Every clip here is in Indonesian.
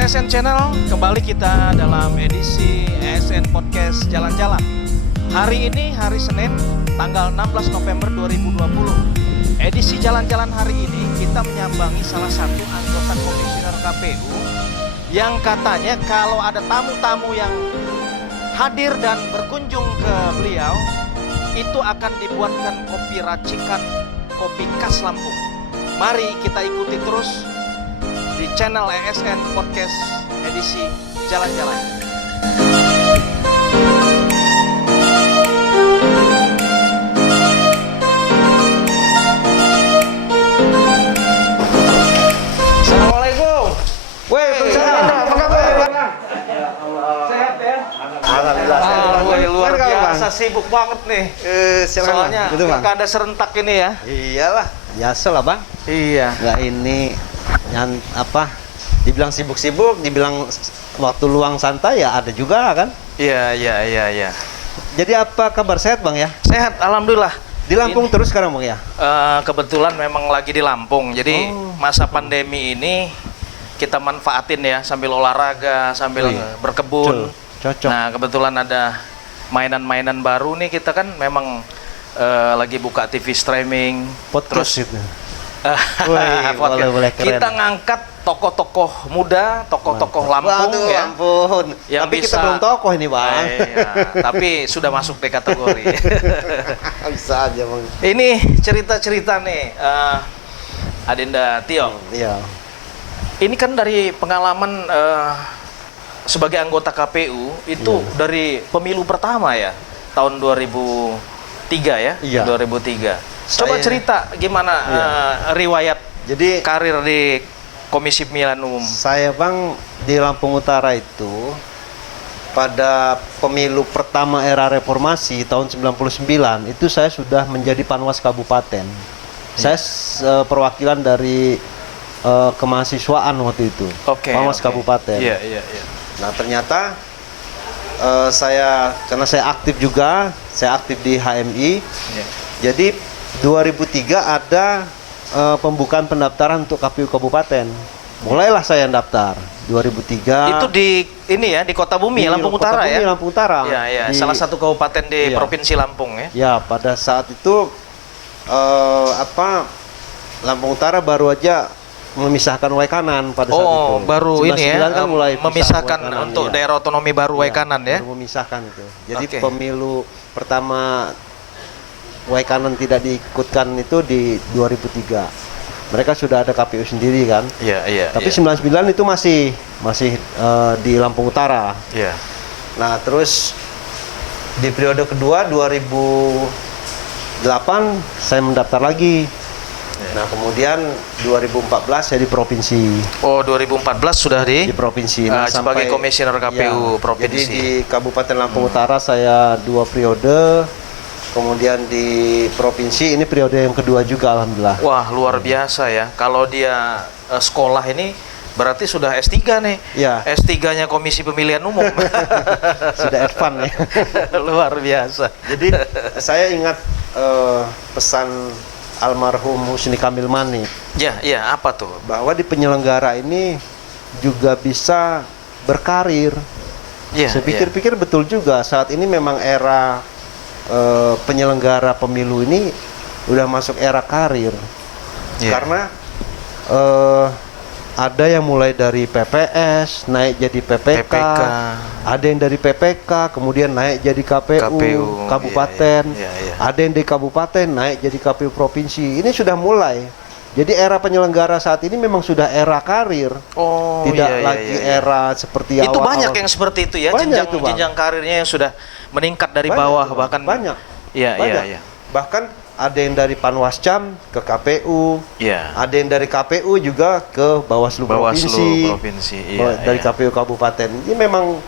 Sobat ASN Channel, kembali kita dalam edisi ASN Podcast Jalan-Jalan. Hari ini hari Senin, tanggal 16 November 2020. Edisi Jalan-Jalan hari ini kita menyambangi salah satu anggota komisioner KPU yang katanya kalau ada tamu-tamu yang hadir dan berkunjung ke beliau, itu akan dibuatkan kopi racikan, kopi khas Lampung. Mari kita ikuti terus di channel ASN Podcast edisi Jalan-Jalan. Assalamualaikum. Woi, apa kabar? Sehat ya? Alhamdulillah. Luar biasa sibuk banget nih. Soalnya pilkada serentak ini ya. Iyalah, biasa lah bang. Iya. Nggak ini yang apa? Dibilang sibuk-sibuk, dibilang waktu luang santai ya ada juga kan? Iya. Jadi apa kabar, sehat bang ya? Sehat, alhamdulillah. Di Lampung terus sekarang bang ya? Kebetulan memang lagi di Lampung. Jadi masa pandemi ini kita manfaatin ya sambil olahraga, sambil berkebun. Cocok. Nah, kebetulan ada mainan-mainan baru nih, kita kan memang lagi buka TV streaming, Podcast itu. podcast. boleh keren. Kita ngangkat tokoh-tokoh muda, tokoh-tokoh Lampung. Waduh, ya. ampun. Yang tapi bisa, kita belum tokoh ini bang. Iya, tapi sudah masuk di kategori. Bisa aja bang. Ini cerita-cerita nih, Adinda Tio. Iya. Ini kan dari pengalaman sebagai anggota KPU itu dari pemilu pertama ya, tahun 2003 ya, Iya. 2003. Coba cerita gimana riwayat Jadi karir di Komisi Pemilihan Umum. saya bang di Lampung Utara itu pada pemilu pertama era reformasi tahun 99 itu saya sudah menjadi panwas kabupaten. Saya perwakilan dari kemahasiswaan waktu itu. Panwas kabupaten. Iya. Nah ternyata karena saya aktif juga, saya aktif di HMI. Iya. Jadi 2003 ada pembukaan pendaftaran untuk KPU kabupaten. Mulailah saya daftar 2003. Itu di ini ya, di Kota Bumi, Lampung Utara ya. Lampung Utara. Iya. Salah satu kabupaten di Provinsi Lampung ya. Ya, pada saat itu Lampung Utara baru aja memisahkan Waikanan pada saat itu. Baru ini ya, kan mulai memisahkan Waikanan, untuk daerah otonomi baru Waikanan ya. Baru memisahkan itu. Jadi pemilu pertama Waikanan tidak diikutkan itu di 2003. Mereka sudah ada KPU sendiri kan. Iya. Tapi 99 itu masih di Lampung Utara. Iya. Nah, terus di periode kedua 2008 saya mendaftar lagi. Nah, kemudian 2014 saya di provinsi. Oh, 2014 sudah di provinsi. sebagai komisioner KPU provinsi. Jadi di Kabupaten Lampung Utara saya 2 periode. Kemudian di provinsi ini periode yang kedua juga alhamdulillah. Wah, luar biasa ya. Kalau dia sekolah ini berarti sudah S3 nih. Iya. S3-nya Komisi Pemilihan Umum. Sudah advance ya. Luar biasa. Jadi saya ingat pesan almarhum Husni Kamil Manik. Iya, apa tuh? Bahwa di penyelenggara ini juga bisa berkarir. Iya. Saya pikir-pikir betul juga, saat ini memang era penyelenggara pemilu ini udah masuk era karir. Karena ada yang mulai dari PPS naik jadi PPK, ada yang dari PPK kemudian naik jadi KPU kabupaten, ada yang di kabupaten naik jadi KPU provinsi. Ini sudah mulai. Jadi era penyelenggara saat ini memang sudah era karir, tidak lagi era seperti itu awal. Banyak yang seperti itu ya, jenjang karirnya yang sudah meningkat dari bawah bahkan. Banyak. Iya. Bahkan ada yang dari Panwascam ke KPU, iya. Ada yang dari KPU juga ke Bawaslu provinsi, dari KPU kabupaten. Ini memang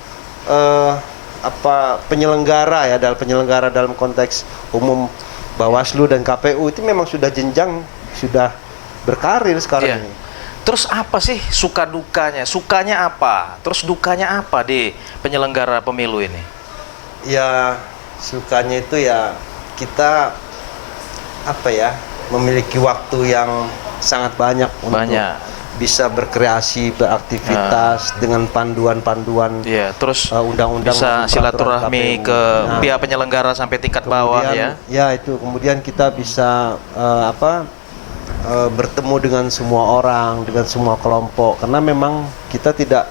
penyelenggara ya, dalam penyelenggara dalam konteks umum Bawaslu dan KPU itu memang sudah jenjang, sudah berkarir sekarang ini. Terus apa sih suka dukanya? Sukanya apa? Terus dukanya apa di penyelenggara pemilu ini? Ya, sukanya itu ya kita memiliki waktu yang sangat banyak untuk bisa berkreasi, beraktivitas dengan panduan-panduan terus undang-undang, bisa silaturahmi KPU. ke pihak penyelenggara sampai tingkat bawah ya. Ya itu kemudian kita bisa bertemu dengan semua orang, dengan semua kelompok, karena memang kita tidak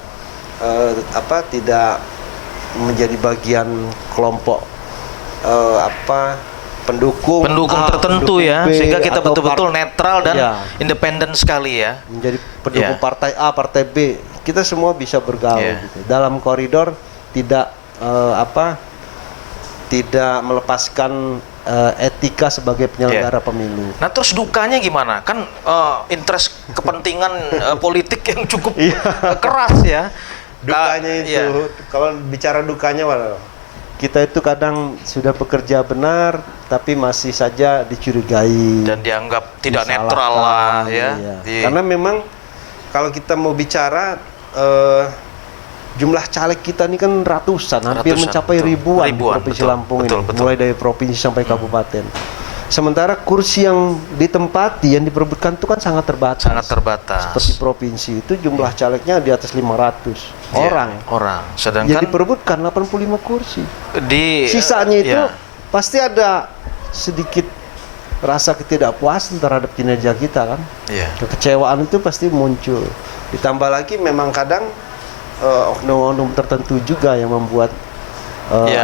tidak menjadi bagian kelompok pendukung tertentu ya, B, sehingga kita atau betul-betul netral dan ya, tidak sekali ya. menjadi pendukung partai A, partai B. Kita semua bisa bergaul gitu. Dalam koridor tidak tidak melepaskan etika sebagai penyelenggara pemilu. Nah terus dukanya gimana? Kan interest kepentingan politik yang cukup keras ya. Dukanya itu, kalau bicara dukanya, kita itu kadang sudah bekerja benar, tapi masih saja dicurigai dan dianggap tidak netral lah ya. Iya. Karena memang kalau kita mau bicara jumlah caleg kita ini kan ratusan, hampir mencapai ribuan di Provinsi Lampung ini, mulai dari provinsi sampai kabupaten. Sementara kursi yang ditempati, yang diperebutkan itu kan sangat terbatas. Seperti provinsi itu jumlah calegnya di atas 500 orang. Sedangkan yang diperebutkan 85 kursi. Sisanya itu pasti ada sedikit rasa ketidakpuasan terhadap kinerja kita kan. Kekecewaan itu pasti muncul. Ditambah lagi memang kadang oknum-oknum tertentu juga yang membuat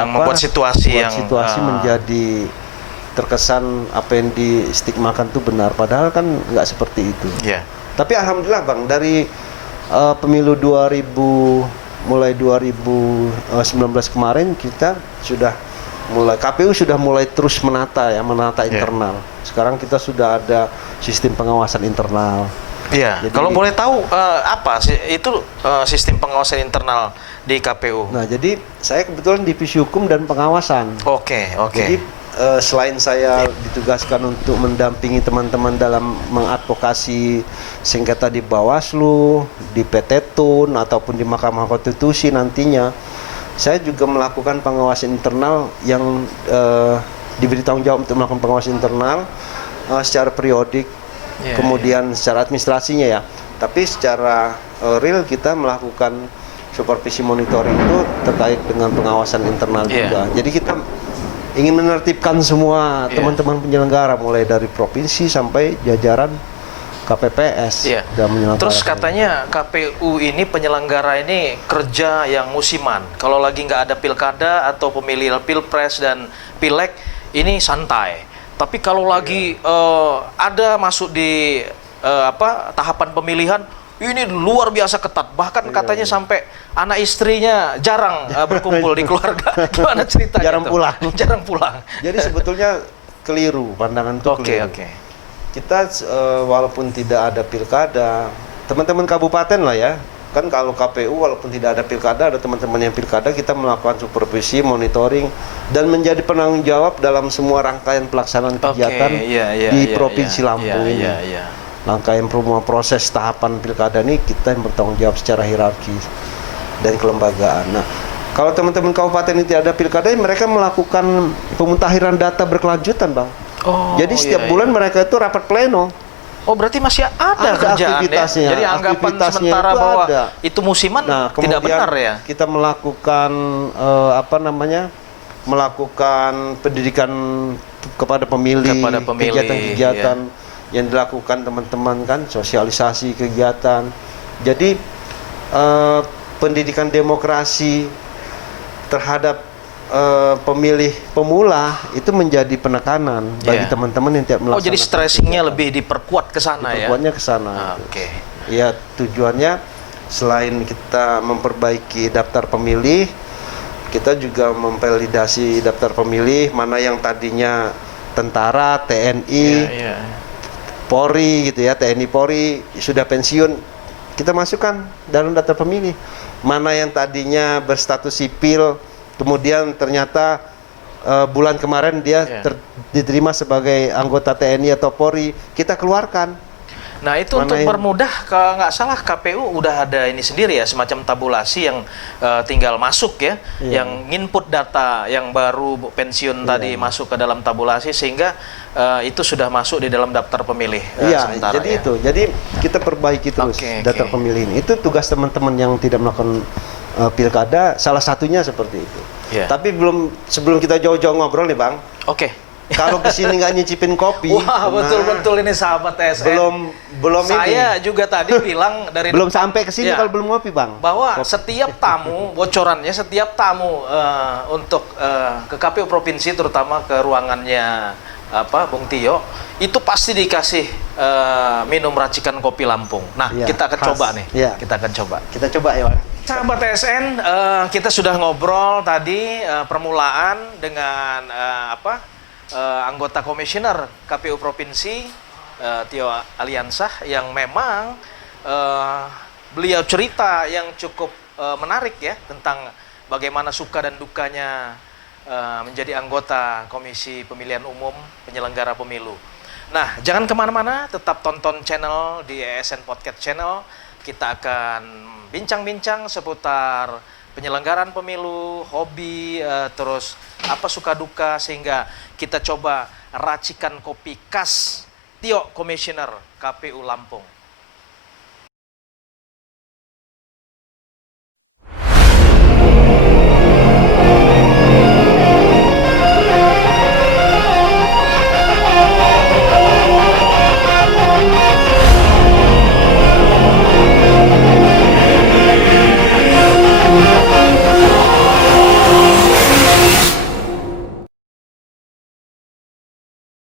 membuat situasi menjadi terkesan apa yang distigmakan itu benar, padahal kan nggak seperti itu. Tapi alhamdulillah Bang, dari pemilu 2019 kemarin kita sudah mulai, KPU sudah mulai terus menata internal. Sekarang kita sudah ada sistem pengawasan internal. Jadi, kalau boleh tahu apa sih itu sistem pengawasan internal di KPU? Nah, jadi saya kebetulan divisi hukum dan pengawasan. Jadi selain saya ditugaskan untuk mendampingi teman-teman dalam mengadvokasi sengketa di Bawaslu, di PT Tun ataupun di Mahkamah Konstitusi nantinya, saya juga melakukan pengawasan internal yang diberi tanggung jawab untuk melakukan pengawasan internal secara periodik, kemudian secara administrasinya ya. Tapi secara real kita melakukan supervisi monitoring itu terkait dengan pengawasan internal juga. Jadi kita ingin menertibkan semua teman-teman penyelenggara mulai dari provinsi sampai jajaran KPPS. Terus katanya KPU ini penyelenggara ini kerja yang musiman. Kalau lagi nggak ada pilkada atau pemilihan pilpres dan pileg ini santai. Tapi kalau lagi ada masuk di tahapan pemilihan, ini luar biasa ketat. Bahkan katanya sampai anak istrinya jarang berkumpul di keluarga. Gimana ceritanya? Jarang pulang. Jadi sebetulnya keliru, pandangan itu keliru. Kita walaupun tidak ada pilkada, teman-teman kabupaten lah ya. Kan kalau KPU walaupun tidak ada pilkada, ada teman-teman yang pilkada, kita melakukan supervisi, monitoring, dan menjadi penanggung jawab dalam semua rangkaian pelaksanaan kegiatan di Provinsi Lampung ini. Rangkaian proses tahapan pilkada ini kita yang bertanggung jawab secara hierarkis dan kelembagaan. Nah, kalau teman-teman kabupaten ini tidak ada pilkada, mereka melakukan pemutakhiran data berkelanjutan, Bang. Jadi setiap bulan mereka itu rapat pleno. Berarti masih ada kerjaan ya? Jadi anggapan sementara bahwa itu musiman tidak benar ya? Kita melakukan melakukan pendidikan kepada pemilih, kegiatan-kegiatan yang dilakukan teman-teman kan, sosialisasi kegiatan. Jadi pendidikan demokrasi terhadap pemilih pemula itu menjadi penekanan bagi teman-teman yang tidak melaksanakan. Jadi stressingnya lebih diperkuat ke sana ya? Diperkuatnya ke sana. Ya, tujuannya selain kita memperbaiki daftar pemilih, kita juga memvalidasi daftar pemilih mana yang tadinya tentara, TNI, Polri gitu ya, TNI Polri sudah pensiun, kita masukkan dalam daftar pemilih. Mana yang tadinya berstatus sipil, kemudian ternyata bulan kemarin dia diterima sebagai anggota TNI atau Polri, kita keluarkan. Nah itu untuk mempermudah, kalau nggak salah KPU udah ada ini sendiri ya, semacam tabulasi yang tinggal masuk ya, yang input data yang baru pensiun tadi masuk ke dalam tabulasi, sehingga itu sudah masuk di dalam daftar pemilih Iya, sementara, jadi ya? itu. Jadi kita perbaiki terus daftar pemilih ini. Itu tugas teman-teman yang tidak melakukan pilkada, salah satunya seperti itu. Yeah. Tapi sebelum kita jauh-jauh ngobrol nih, Bang. Oke. Kalau kesini nggak nyicipin kopi, Wah, betul-betul ini sahabat TSN. Belum Saya ini. juga tadi bilang dari belum sampai ke sini Ya. kalau belum ngopi, Bang. Bahwa setiap tamu, bocorannya setiap tamu untuk ke KPU provinsi, terutama ke ruangannya Bung Tio, itu pasti dikasih minum racikan kopi Lampung. Nah, Ya, kita akan khas. coba nih. Ya. Kita akan coba. Kita coba ya, Bang. Sahabat TSN, kita sudah ngobrol tadi permulaan dengan anggota komisioner KPU Provinsi Tio Aliansah, yang memang beliau cerita yang cukup menarik ya tentang bagaimana suka dan dukanya menjadi anggota Komisi Pemilihan Umum Penyelenggara Pemilu. Nah, jangan kemana-mana, tetap tonton channel di ASN Podcast Channel. Kita akan bincang-bincang seputar penyelenggaraan pemilu, hobi, terus apa suka duka, sehingga kita coba racikan kopi khas Tio Komisioner KPU Lampung.